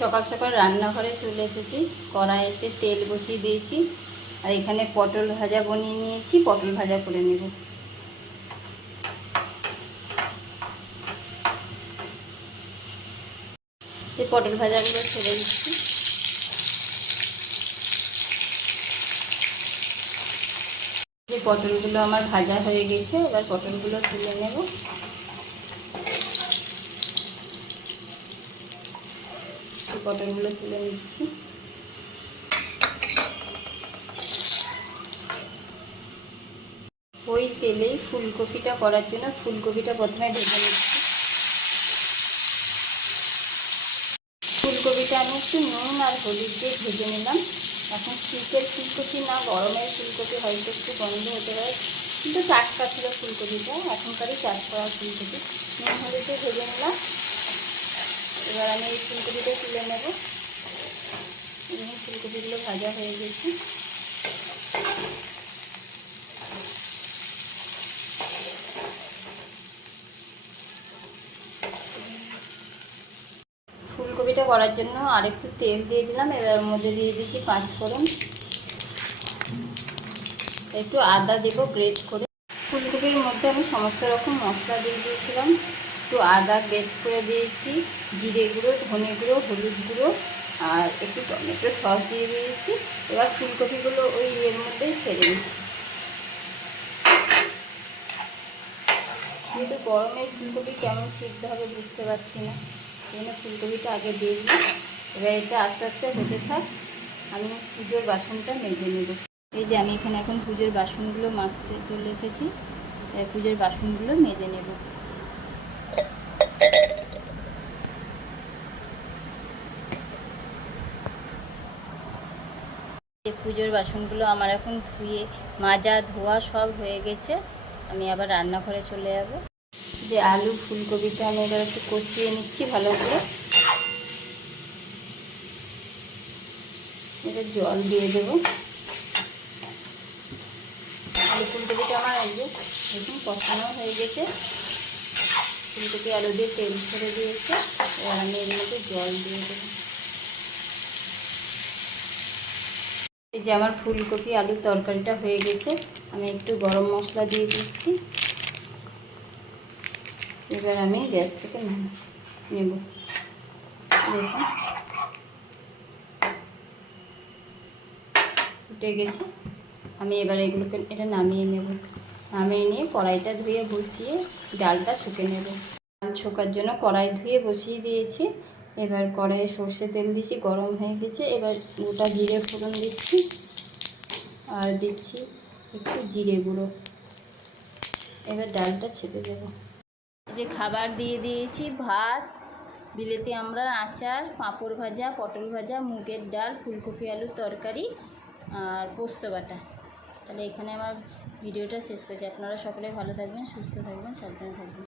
সকাল সকাল রান্নাঘরে চলে এসেছি। কড়াইতে তেল বসিয়ে দিয়েছি আর এখানে পটল ভাজা বানিয়ে নিয়েছি। পটল ভাজা করে নেব। এই পটল ভাজাগুলো ছেড়ে দিচ্ছি। এই পটলগুলো আমার ভাজা হয়ে গেছে, এবার পটলগুলো তুলে নেব। পটলগুলো তুলে নিচ্ছি। ওই তেলেই ফুলকপিটা করার জন্য ফুলকপিটা প্রথমে ভেজে নিচ্ছি। ফুলকপিটা আমি একটু নুন আর হলুদ দিয়ে ভেজে নিলাম। এখন শীতের ফুলকপি না গরমের ফুলকপি হয়তো একটু গন্ধ হতে পারে, কিন্তু টাটকা ছিল ফুলকপিটা, এখনকারই চাষ করা ফুলকপি। নুন হলুদ দিয়ে ভেজে নিলাম। এবার আমি এই ফুলকপিটা তুলে নেব। ফুলকপিগুলো ভাজা হয়ে গেছে। ফুলকপিটা করার জন্য আরেকটু তেল দিয়ে দিলাম। এবার মধ্যে দিয়ে দিচ্ছি 5 ফোড়ন, একটু আদা দেবো গ্রেট করে। ফুলকপির মধ্যে আমি সমস্ত রকম মশলা দিয়ে দিয়েছিলাম। একটু আদা গ্রেট করে দিয়েছি, জিরে গুঁড়ো, ধনে গুঁড়ো, হলুদ গুঁড়ো আর একটু টমেটো সস দিয়ে দিয়েছি। এবার ফুলকপিগুলো ওই এর মধ্যেই ছেড়ে দিচ্ছি। যেহেতু গরমের ফুলকপি কেমন সিদ্ধ হবে বুঝতে পারছি না, সেই জন্য ফুলকপিটা আগে দিয়ে দিই। এবার এটা আস্তে আস্তে হতে থাক, আমি পুজোর বাসনটা মেজে নেব। এই যে আমি এখানে এখন পুজোর বাসনগুলো মাজতে চলে এসেছি। পুজোর বাসনগুলো মেজে নেব। এই পুজোর বাসনগুলো আমার এখন ধুয়ে মাজা ধোয়া সব হয়ে গেছে। আমি আবার রান্নাঘরে চলে যাব। যে আলু ফুলকপিটা আমি এবার একটু কষিয়ে নিচ্ছি ভালো করে। এবার জল দিয়ে দেবো। আলু ফুলকপিটা আমার এই যে দেখুন কষানো হয়ে গেছে। ফুলকপি আলু দিয়ে তেল ছেড়ে দিয়েছে। এবার আমি এর মধ্যে জল দিয়ে দেবো। এই যে আমার ফুলকপি আলুর তরকারিটা হয়ে গেছে। আমি একটু গরম মশলা দিয়ে দিচ্ছি। এবার আমি গ্যাস থেকে নেব। দেখুন ফুটে গেছে। আমি এবার এগুলোকে এটা নামিয়ে নেব। নামিয়ে নিয়ে কড়াইটা ধুয়ে বসিয়ে ডালটা ছুঁকে নেব। ডাল ছোকার জন্য কড়াই ধুয়ে বসিয়ে দিয়েছি। এবার কড়াইয়ে সর্ষে তেল দিচ্ছি, গরম হয়ে গেছে। এবার গোটা জিরে ফোড়ন দিচ্ছি আর দিচ্ছি একটু জিরে গুঁড়ো। এবার ডালটা ছেপে দেব। এই যে খাবার দিয়ে দিয়েছি, ভাত, বিলেতি আমড়ার আচার, পাঁপড় ভাজা, পটল ভাজা, মুগের ডাল, ফুলকপি আলুর তরকারি আর পোস্ত বাটা। তাহলে এখানে আমার ভিডিওটা শেষ করছি। আপনারা সকলে ভালো থাকবেন, সুস্থ থাকবেন, সাবধানে থাকবেন।